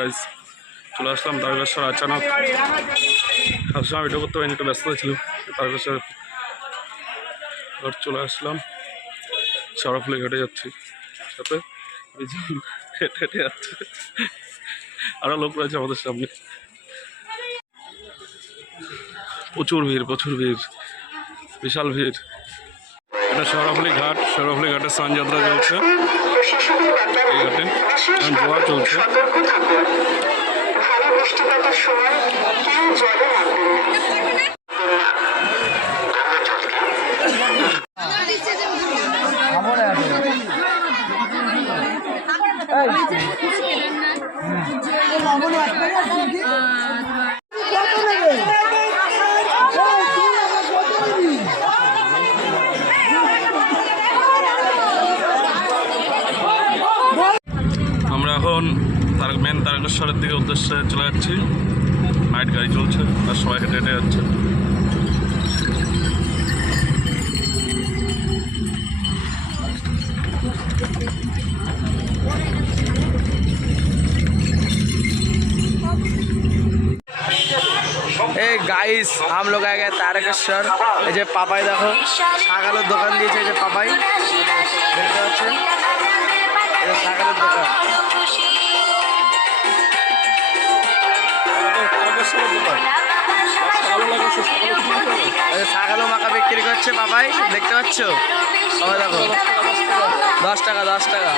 Guys চলে আসলাম তারকেশ্বর আচানক। সবসময় video করতে পারিনি, একটু ব্যস্ত ছিলাম। তারকেশ্বর চলে আসলাম, শেওড়াফুলি ঘাটে যাচ্ছি, সাথে হেঁটে হেঁটে যাচ্ছে, আরও লোক রয়েছে আমাদের সামনে। প্রচুর ভিড়, বিশাল ভিড়। এটা শেওড়াফুলি ঘাট, শেওড়াফুলি ঘাটে স্নানযাত্রা চলছে। এই ঘাটে এখন জোয়ার চলছে। আমরা এখন মেন তারকেশ্বরের দিকে উদ্দেশ্যে চলে যাচ্ছি। নাইট গাড়ি চলছে আর সবাই হেঁটে হেঁটে যাচ্ছে। এই গাইস हम लोग आ गए तारकेश्वर। এই যে পাপাই দেখো ছাগলের দোকান দিয়েছে, এই যে পাপাই দেখতে পাচ্ছেন, এই যে ছাগলের দোকান। ছাগলও মাখা বিক্রি করছে পাপাই, দেখতে পাচ্ছ? সবাই দেখো 10 টাকা 10 টাকা।